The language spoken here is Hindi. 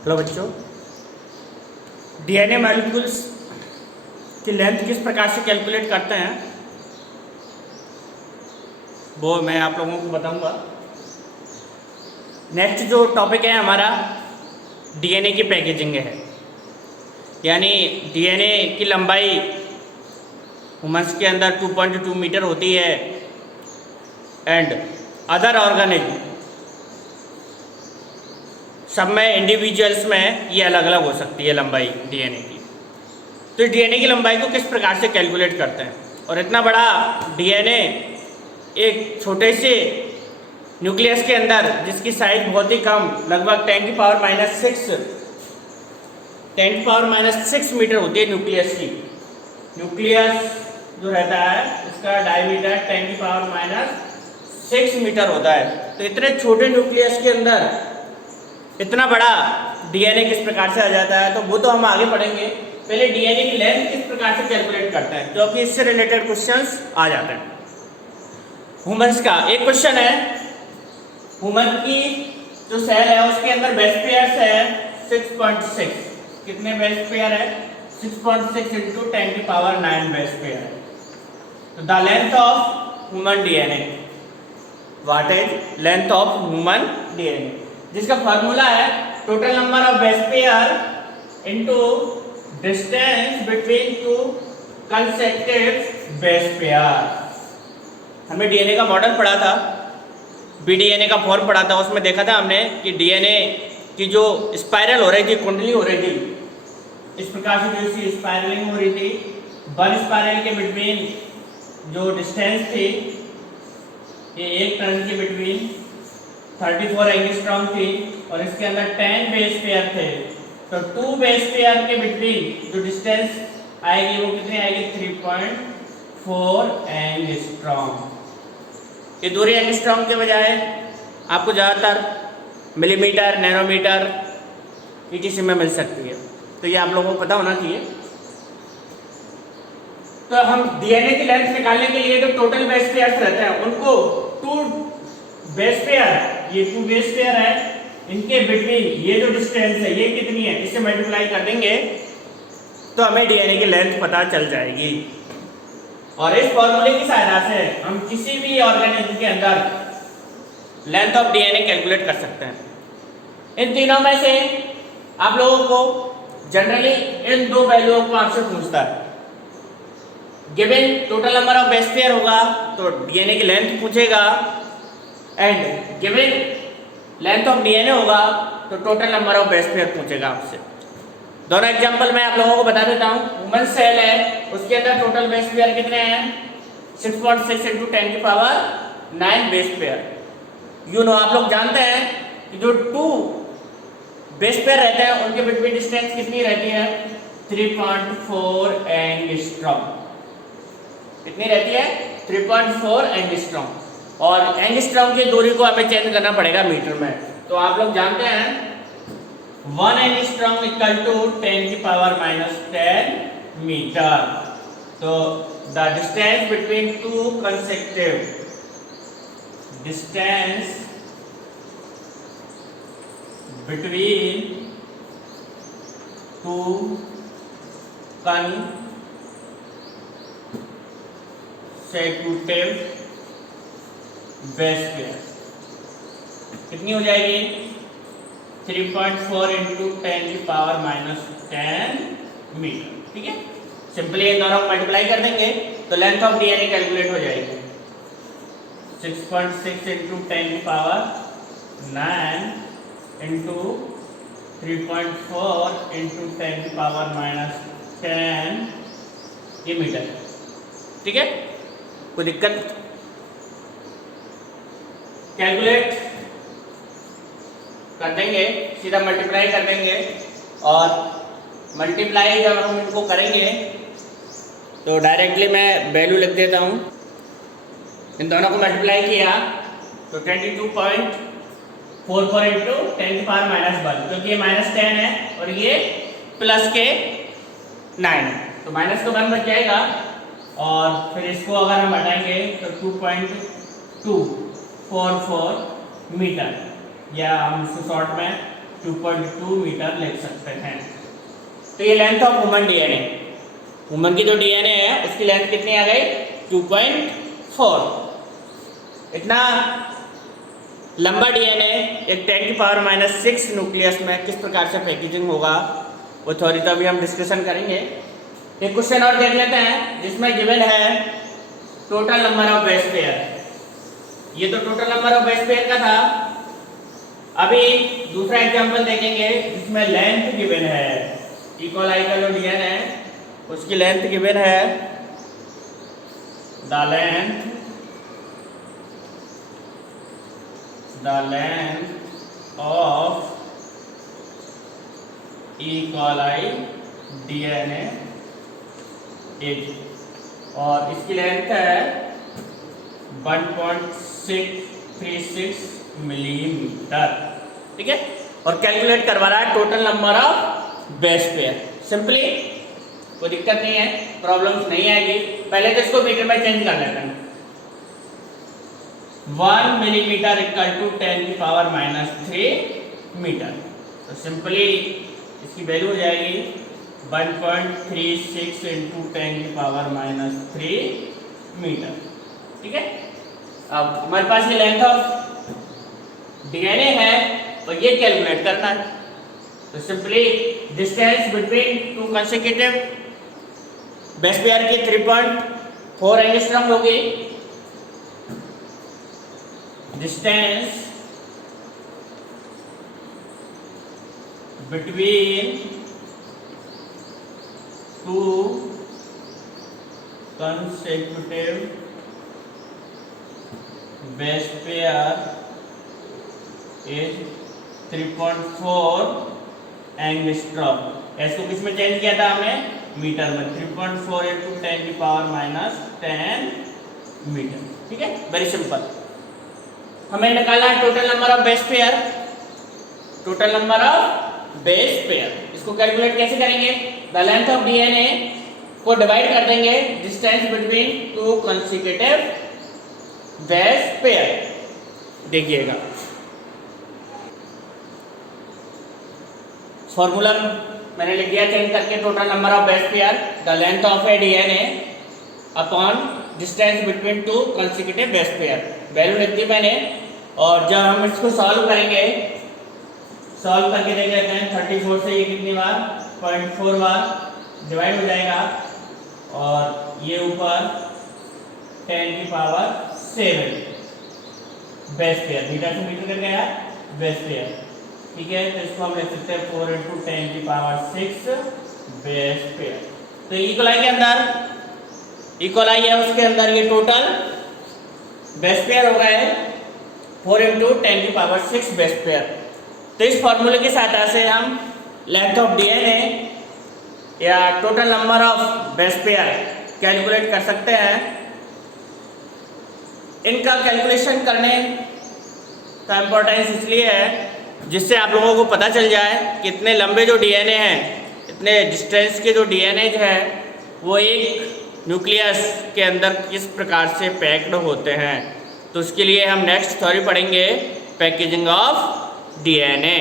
हेलो बच्चों, डीएनए मॉलिक्यूल्स की लेंथ किस प्रकार से कैलकुलेट करते हैं वो मैं आप लोगों को बताऊंगा। नेक्स्ट जो टॉपिक है हमारा डीएनए की पैकेजिंग है, यानी डीएनए की लंबाई ह्यूमन्स के अंदर 2.2 मीटर होती है एंड अदर ऑर्गेनिज्म सब में इंडिविजुअल्स में ये अलग अलग हो सकती है लंबाई डीएनए की। तो डीएनए की लंबाई को किस प्रकार से कैलकुलेट करते हैं, और इतना बड़ा डीएनए एक छोटे से न्यूक्लियस के अंदर जिसकी साइज बहुत ही कम लगभग 10⁻⁶ मीटर होती है न्यूक्लियस की। न्यूक्लियस जो रहता है इसका डायमीटर 10⁻⁶ मीटर होता है। तो इतने छोटे न्यूक्लियस के अंदर इतना बड़ा डीएनए किस प्रकार से आ जाता है, तो वो तो हम आगे पढ़ेंगे। पहले डीएनए की लेंथ किस प्रकार से कैलकुलेट करते हैं, क्योंकि इससे रिलेटेड क्वेश्चंस आ जाते हैं। ह्यूमन्स का एक क्वेश्चन है, ह्यूमन की जो सेल है उसके अंदर बेस पेयर्स है 6.6। कितने बेस पेयर है? 6.6 × 10⁹ बेस पेयर है। तो the length of human DNA, what is length of human DNA, जिसका फॉर्मूला है total number of base pair into distance between two consecutive base pair. हमने डीएनए का मॉडल पढ़ा था, बीडीएनए का फॉर्म पढ़ा था, उसमें देखा था हमने कि डीएनए की जो स्पाइरल हो रही थी, कुंडली हो रही थी, इस प्रकार से जो इसकी स्पाइरलिंग हो रही थी, वन स्पाइरल के बिटवीन जो डिस्टेंस थी ये एक टर्न के बिटवीन 34 एंगस्ट्रॉम थी, और इसके अंदर 10 बेस पेयर थे। तो 2 बेस पेयर के बिटवीन जो डिस्टेंस आएगी वो कितनी आएगी? 3.4 एंगस्ट्रॉम। ये दूरी एंगस्ट्रॉम के बजाय आपको ज़्यादातर मिलीमीटर, नैनोमीटर, ईटीसी में मिल सकती है, तो ये आप लोगों को पता होना चाहिए। तो हम डीएनए की लेंथ निकालने के लिए जो टोटल बेस पेयर्स रहते हैं उनको 2 बेस पेयर, ये 2 बेस पेयर है, इनके बिटवीन ये जो डिस्टेंस है ये कितनी है, इससे मल्टीप्लाई कर देंगे तो हमें डीएनए की लेंथ पता चल जाएगी। और इस फॉर्मूले की सहायता से हम किसी भी ऑर्गेनिज्म के अंदर लेंथ ऑफ डीएनए कैलकुलेट कर सकते हैं। इन तीनों में से आप लोगों को जनरली इन दो वैल्यूओं को आपसे पूछता है। Given total number of base pair होगा तो डीएनए की लेंथ पूछेगा, and given length of DNA होगा तो total number of base pair पूछेगा आपसे। दोनों एग्जांपल मैं आप लोगों को बता देता हूँ। ह्यूमन सेल है, उसके अंदर टोटल बेस पेयर कितने हैं? 6.6 × 10⁹ बेस पेयर। आप लोग जानते हैं कि जो 2 बेस पेयर रहते हैं उनके बिटवीन डिस्टेंस कितनी रहती है? 3.4 एंगस्ट्रॉम। कितनी रहती है? 3.4 एंगस्ट्रॉम। और एंगस्ट्रॉम की दूरी को हमें चेंज करना पड़ेगा मीटर में। तो आप लोग जानते हैं 1 एंगस्ट्रॉम = 10⁻⁻10 मीटर। तो the distance between two consecutive distance between two consecutive base pair कितनी हो जाएगी? 3.4 × 10⁻⁻10 मीटर। ठीक है, सिंपली इन दोनों को मल्टीप्लाई कर देंगे तो लेंथ ऑफ डीएनए कैलकुलेट हो जाएगी। 6.6 × 10⁻9 × 3.4 × 10⁻10 ये मीटर। ठीक है, कोई दिक्कत? कैलकुलेट कर देंगे, सीधा मल्टीप्लाई कर देंगे, और मल्टीप्लाई जब हम इनको करेंगे तो डायरेक्टली मैं वैल्यू लिख देता हूँ। इन दोनों को मल्टीप्लाई किया तो 22.44 × 10⁻⁻1, क्योंकि ये -10 है और ये प्लस के 9 है, तो माइनस का 1 बच जाएगा। और फिर इसको अगर हम हटाएंगे तो 2.244 मीटर, या हम इसको शॉर्ट में 2.2 मीटर लिख सकते हैं। तो ये length of human DNA, human की जो डीएनए है उसकी लेंथ कितनी आ गई 2.4। इतना लंबा डीएनए एक 10⁻⁻6 न्यूक्लियस में किस प्रकार से पैकेजिंग होगा वो थोड़ी तो अभी हम डिस्कशन करेंगे। एक क्वेश्चन और देख लेते हैं जिसमें गिवन है total number of base pair. ये तो total number of base pair का था। अभी दूसरा एग्जांपल देखेंगे जिसमें लेंथ गिवन है। ई कोलाई का जो डीएनए है उसकी लेंथ गिवन है, the length of E coli DNA is, और इसकी लेंथ है 1.636 मिलीमीटर। ठीक है, और कैलकुलेट करवा रहा है total number of base pair. Simply कोई दिक्कत नहीं है, प्रॉब्लम्स नहीं आएगी। पहले तो इसको मीटर में चेंज कर लेते हैं। 1 मिलीमीटर इक्वल टू 10⁻³ मीटर। तो सिंपली इसकी वैल्यू हो जाएगी 1.36 इंटू 10⁻³ मीटर। ठीक है, अब हमारे पास ये लेंथ ऑफ डीएनए है तो ये कैलकुलेट करना है। तो simply distance between two consecutive base pair की 3.4 एंगस्ट्रॉम होगी। Distance between two consecutive base pair is 3.4 angstrom. इसको किस में चेंज किया था हमने, मीटर में। 3.4 इंटू 10⁻10 मीटर। ठीक है, वेरी सिंपल। हमें निकालना है total number of base pair. Total number of base pair इसको कैलकुलेट कैसे करेंगे, द लेंथ ऑफ डीएनए को डिवाइड कर देंगे distance between two consecutive base pair. देखिएगा फॉर्मूला मैंने लिख दिया चेंज करके, total number of base pair the length of A DNA upon distance between two consecutive base pair. Value लिख दी मैंने, और जब हम इसको सॉल्व करेंगे, सॉल्व करके देख लेते हैं 34 से ये कितनी बार 0.4 बार डिवाइड हो जाएगा, और ये ऊपर 10⁻7 बेस पेयर, मीटर से मीटर कर गया बेस पेयर। ठीक है, तो इसको हम लिख सकते हैं 4 इंटू 10⁻6 बेस पेयर। तो इक्वलाई के अंदर, इक्वलाई है उसके अंदर ये टोटल बेस पेयर हो गए 4 इंटू 10⁻6 बेस पेयर। तो इस फॉर्मूले की सहायता से हम लेंथ ऑफ डीएनए या total number of base pair calculate कर सकते हैं। इनका कैलकुलेशन करने का इम्पोर्टेंस इसलिए है जिससे आप लोगों को पता चल जाए कि इतने लंबे जो डीएनए हैं, इतने डिस्टेंस के जो डीएनए है वो एक न्यूक्लियस के अंदर किस प्रकार से पैक्ड होते हैं। तो उसके लिए हम नेक्स्ट थ्योरी पढ़ेंगे पैकेजिंग ऑफ डीएनए।